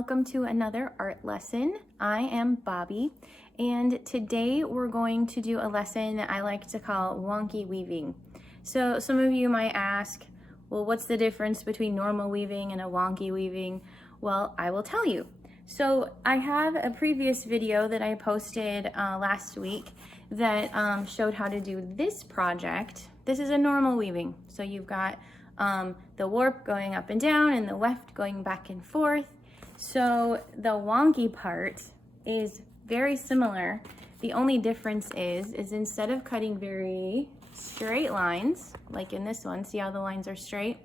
welcome to another art lesson. I am Bobby, and today we're going to do a lesson I like to call wonky weaving. So some of you might ask, well, what's the difference between normal weaving and a wonky weaving? Well, I will tell you. So I have a previous video that I posted last week that showed how to do this project. This is a normal weaving. So you've got the warp going up and down and the weft going back and forth. So the wonky part is very similar. The only difference is instead of cutting very straight lines, like in this one, see how the lines are straight?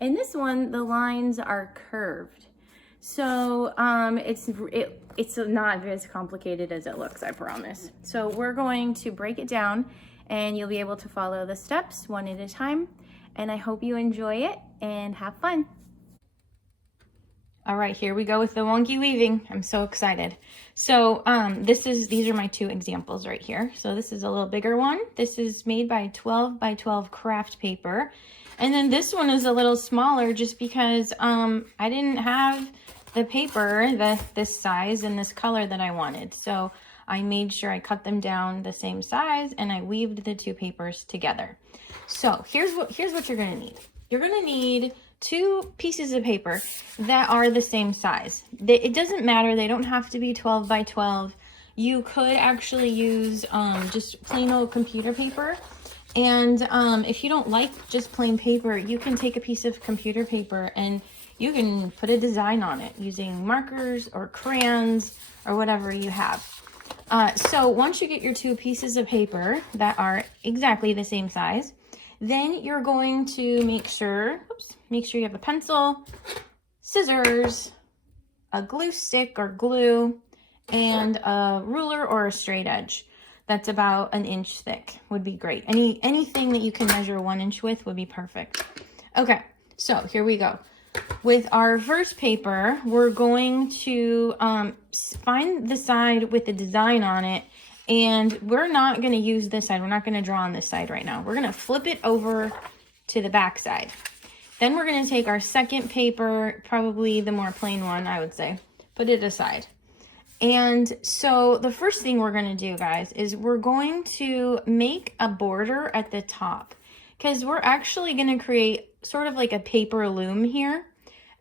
In this one, the lines are curved. So it's not as complicated as it looks, I promise. So we're going to break it down and you'll be able to follow the steps one at a time. And I hope you enjoy it and have fun. All right, here we go with the wonky weaving. I'm so excited. So these are my two examples right here. So this is a little bigger one. This is made by 12 by 12 craft paper. And then this one is a little smaller just because I didn't have the paper this size and this color that I wanted. So I made sure I cut them down the same size and I weaved the two papers together. So here's what you're gonna need. You're gonna need two pieces of paper that are the same size. It doesn't matter, they don't have to be 12 by 12. You could actually use just plain old computer paper. And if you don't like just plain paper, you can take a piece of computer paper and you can put a design on it using markers or crayons or whatever you have. So once you get your two pieces of paper that are exactly the same size, then you're going to make sure you have a pencil, scissors, a glue stick or glue, and a ruler or a straight edge. That's about 1 inch thick would be great. Anything that you can measure 1 inch with would be perfect. Okay, so here we go. With our first paper, we're going to find the side with the design on it. And we're not going to use this side. We're not going to draw on this side right now. We're going to flip it over to the back side. Then we're going to take our second paper, probably the more plain one, I would say, put it aside. And so the first thing we're going to do, guys, is we're going to make a border at the top because we're actually going to create sort of like a paper loom here.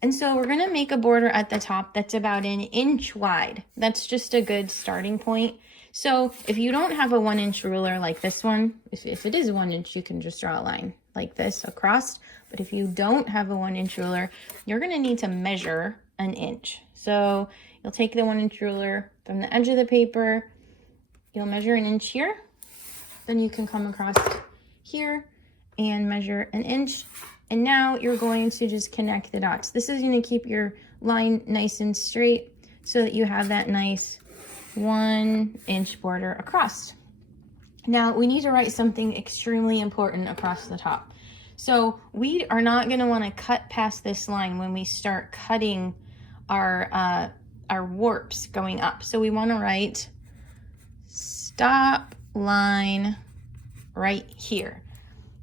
And so we're going to make a border at the top that's about 1 inch wide. That's just a good starting point. So if you don't have a 1 inch ruler like this one, if it is 1 inch, you can just draw a line like this across. But if you don't have a 1 inch ruler, you're going to need to measure 1 inch. So you'll take the 1 inch ruler from the edge of the paper. You'll measure 1 inch here. Then you can come across here and measure 1 inch. And now you're going to just connect the dots. This is going to keep your line nice and straight so that you have that nice 1 inch border across. Now we need to write something extremely important across the top. So we are not going to want to cut past this line when we start cutting our warps going up. So we want to write stop line right here.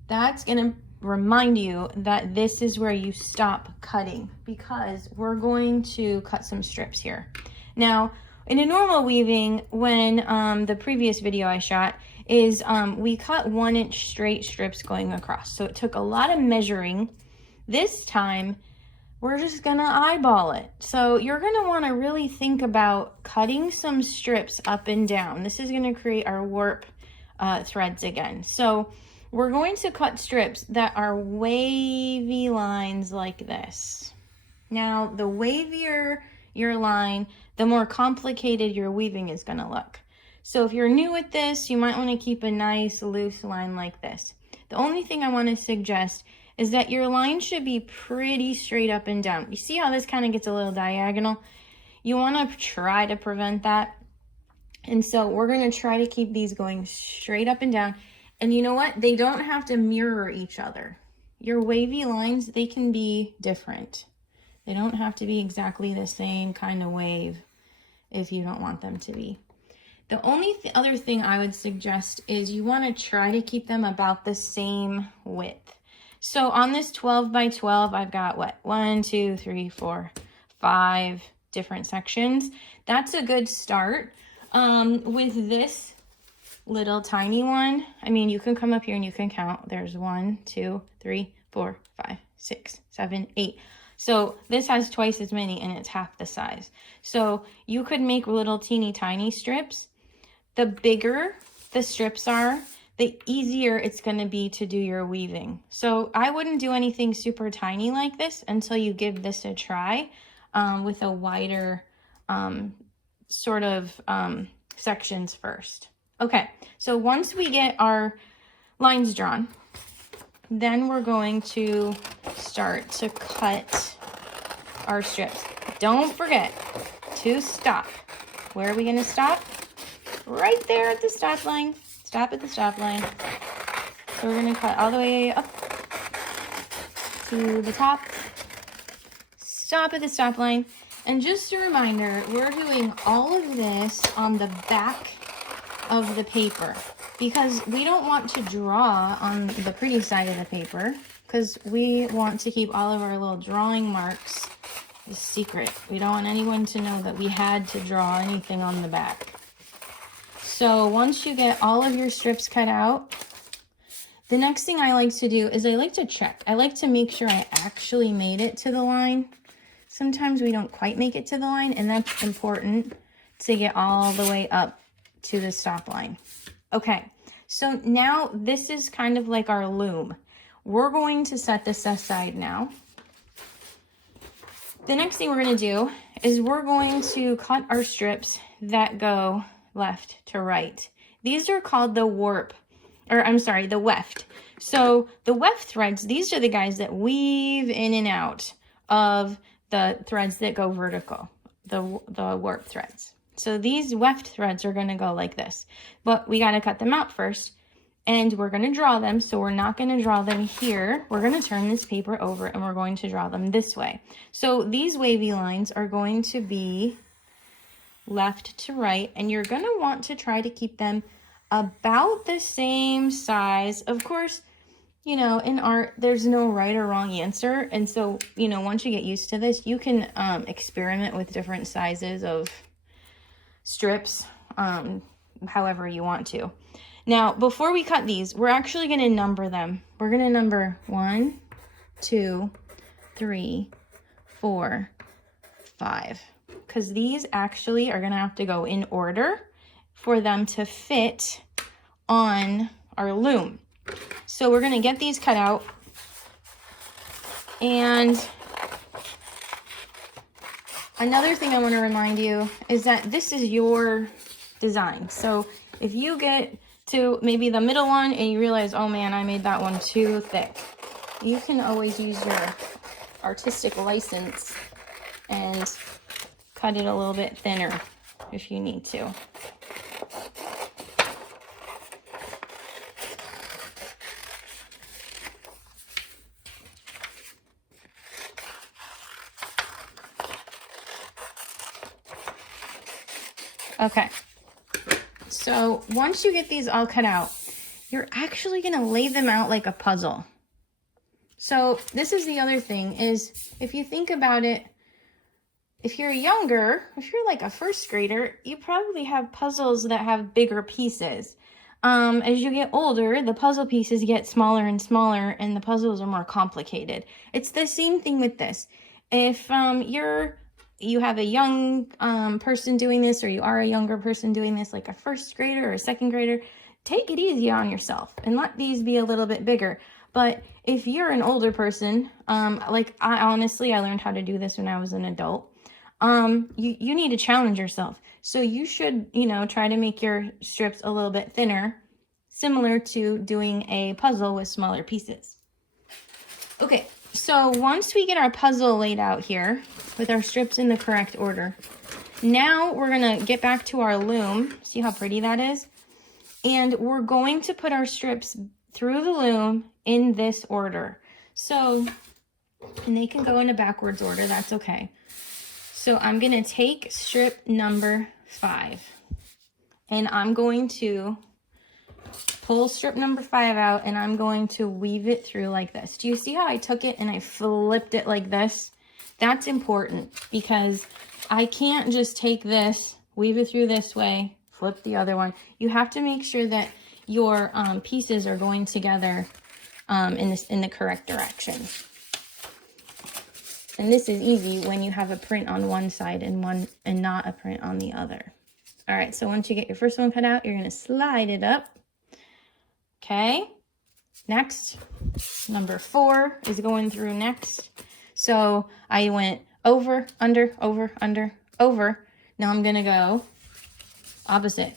That's going to remind you that this is where you stop cutting because we're going to cut some strips here. Now, in a normal weaving, when the previous video I shot is we cut 1 inch straight strips going across. So it took a lot of measuring. This time, we're just gonna eyeball it. So you're gonna wanna really think about cutting some strips up and down. This is gonna create our warp threads again. So we're going to cut strips that are wavy lines like this. Now, the wavier your line, the more complicated your weaving is going to look. So if you're new at this, you might want to keep a nice loose line like this. The only thing I want to suggest is that your line should be pretty straight up and down. You see how this kind of gets a little diagonal? You want to try to prevent that. And so we're going to try to keep these going straight up and down. And you know what? They don't have to mirror each other. Your wavy lines, they can be different. They don't have to be exactly the same kind of wave if you don't want them to be. The only other thing I would suggest is you want to try to keep them about the same width. So on this 12 by 12, I've got what? 1, 2, 3, 4, 5, different sections. That's a good start. With this little tiny one, I mean, you can come up here and you can count. There's 1, 2, 3, 4, 5, 6, 7, 8. So this has twice as many and it's half the size. So you could make little teeny tiny strips. The bigger the strips are, the easier it's going to be to do your weaving. So I wouldn't do anything super tiny like this until you give this a try with a wider sort of sections first. Okay, so once we get our lines drawn, then we're going to start to cut our strips. Don't forget to stop. Where are we going to stop? Right there at the stop line. Stop at the stop line. So we're going to cut all the way up to the top. Stop at the stop line. And just a reminder, we're doing all of this on the back of the paper because we don't want to draw on the pretty side of the paper because we want to keep all of our little drawing marks a secret. We don't want anyone to know that we had to draw anything on the back. So once you get all of your strips cut out, the next thing I like to do is I like to check. I like to make sure I actually made it to the line. Sometimes we don't quite make it to the line, and that's important to get all the way up to the stop line. Okay, so now this is kind of like our loom. We're going to set this aside now. The next thing we're going to do is we're going to cut our strips that go left to right. These are called the the weft. So the weft threads, these are the guys that weave in and out of the threads that go vertical, the warp threads. So these weft threads are going to go like this, but we got to cut them out first, and we're going to draw them. So we're not going to draw them here. We're going to turn this paper over and we're going to draw them this way. So these wavy lines are going to be left to right, and you're going to want to try to keep them about the same size. Of course, you know, in art, there's no right or wrong answer. And so, you know, once you get used to this, you can experiment with different sizes of strips, however you want to. Now, before we cut these, we're actually going to number them. We're going to number 1, 2, 3, 4, 5. Because these actually are going to have to go in order for them to fit on our loom. So we're going to get these cut out, and another thing I want to remind you is that this is your design. So if you get to maybe the middle one and you realize, oh man, I made that one too thick, you can always use your artistic license and cut it a little bit thinner if you need to. Okay, so once you get these all cut out, you're actually going to lay them out like a puzzle. So this is the other thing is, if you think about it, if you're younger, if you're like a first grader, you probably have puzzles that have bigger pieces. As you get older, the puzzle pieces get smaller and smaller, and the puzzles are more complicated. It's the same thing with this. If you have a young person doing this, or you are a younger person doing this, like a first grader or a second grader, take it easy on yourself and let these be a little bit bigger. But if you're an older person, like I learned how to do this when I was an adult. You need to challenge yourself. So you should, you know, try to make your strips a little bit thinner, similar to doing a puzzle with smaller pieces. Okay, so once we get our puzzle laid out here with our strips in the correct order, now we're going to get back to our loom. See how pretty that is? And we're going to put our strips through the loom in this order. So, and they can go in a backwards order, that's okay. So I'm going to take strip number 5, and I'm going to pull strip number 5 out, and I'm going to weave it through like this. Do you see how I took it and I flipped it like this? That's important because I can't just take this, weave it through this way, flip the other one. You have to make sure that your pieces are going together in the correct direction. And this is easy when you have a print on one side and not a print on the other. All right, so once you get your first one cut out, you're gonna slide it up. Okay, next, number 4 is going through next. So I went over, under, over, under, over. Now I'm gonna go opposite.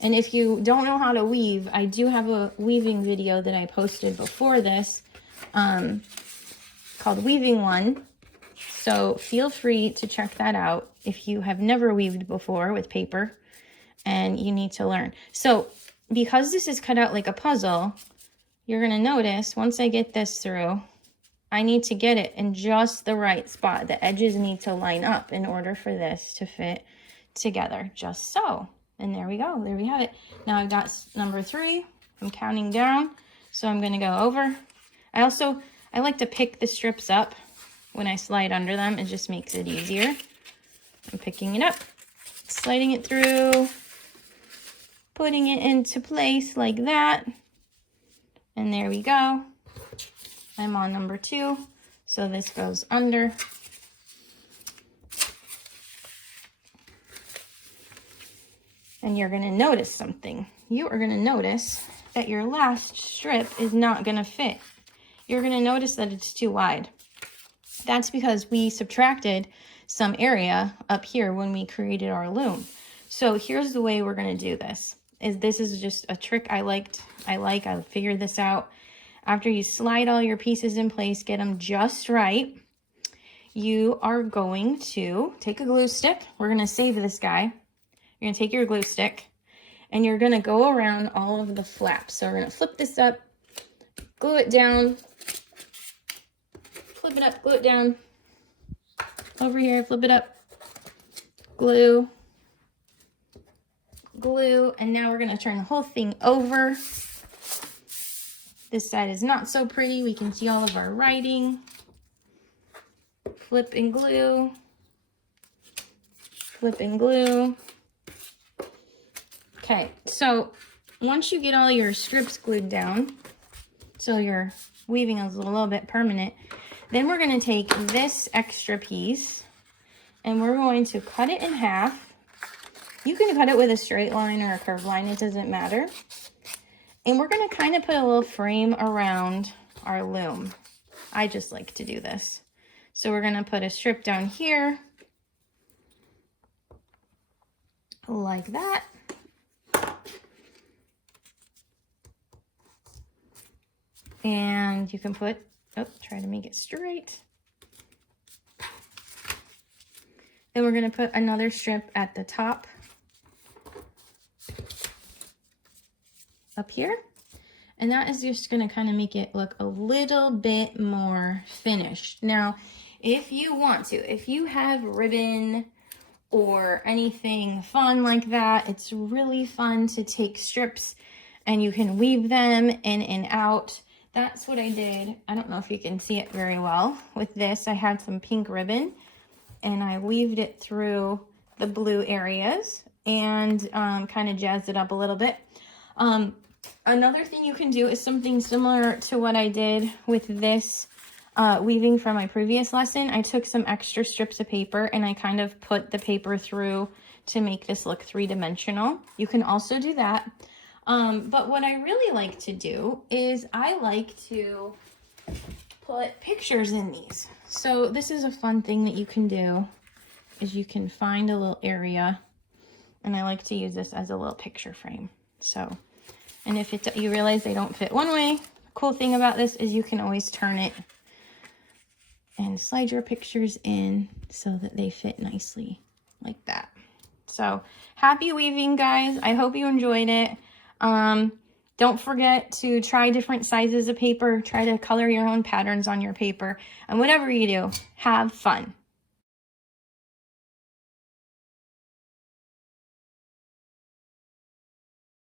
And if you don't know how to weave, I do have a weaving video that I posted before this called Weaving One. So feel free to check that out if you have never weaved before with paper and you need to learn. So because this is cut out like a puzzle, you're gonna notice once I get this through, I need to get it in just the right spot. The edges need to line up in order for this to fit together, just so. And there we go, there we have it. Now I've got number 3, I'm counting down, so I'm gonna go over. I like to pick the strips up when I slide under them, it just makes it easier. I'm picking it up, sliding it through, putting it into place like that. And there we go. I'm on number 2, so this goes under. And you're gonna notice something. You are gonna notice that your last strip is not gonna fit. You're gonna notice that it's too wide. That's because we subtracted some area up here when we created our loom. So here's the way we're gonna do this. This is just a trick I figured this out. After you slide all your pieces in place, get them just right, you are going to take a glue stick. We're gonna save this guy. You're gonna take your glue stick and you're gonna go around all of the flaps. So we're gonna flip this up, glue it down, flip it up, glue it down, over here, flip it up, glue, glue, and now we're gonna turn the whole thing over. This side is not so pretty. We can see all of our writing. Flip and glue, flip and glue. Okay, so once you get all your strips glued down, so your weaving is a little bit permanent, then we're gonna take this extra piece and we're going to cut it in half. You can cut it with a straight line or a curved line, it doesn't matter. And we're gonna kind of put a little frame around our loom. I just like to do this. So we're gonna put a strip down here, like that. And you can put, try to make it straight. Then we're gonna put another strip at the top up here. And that is just gonna kind of make it look a little bit more finished. Now, if you want to, if you have ribbon or anything fun like that, it's really fun to take strips and you can weave them in and out. That's what I did. I don't know if you can see it very well. With this, I had some pink ribbon and I weaved it through the blue areas and kind of jazzed it up a little bit. Another thing you can do is something similar to what I did with this weaving from my previous lesson. I took some extra strips of paper and I kind of put the paper through to make this look 3-dimensional. You can also do that. But what I really like to do is I like to put pictures in these. So this is a fun thing that you can do, is you can find a little area, and I like to use this as a little picture frame. So, and if you realize they don't fit one way, the cool thing about this is you can always turn it and slide your pictures in so that they fit nicely like that. So happy weaving, guys. I hope you enjoyed it. Don't forget to try different sizes of paper. Try to color your own patterns on your paper. And whatever you do, have fun.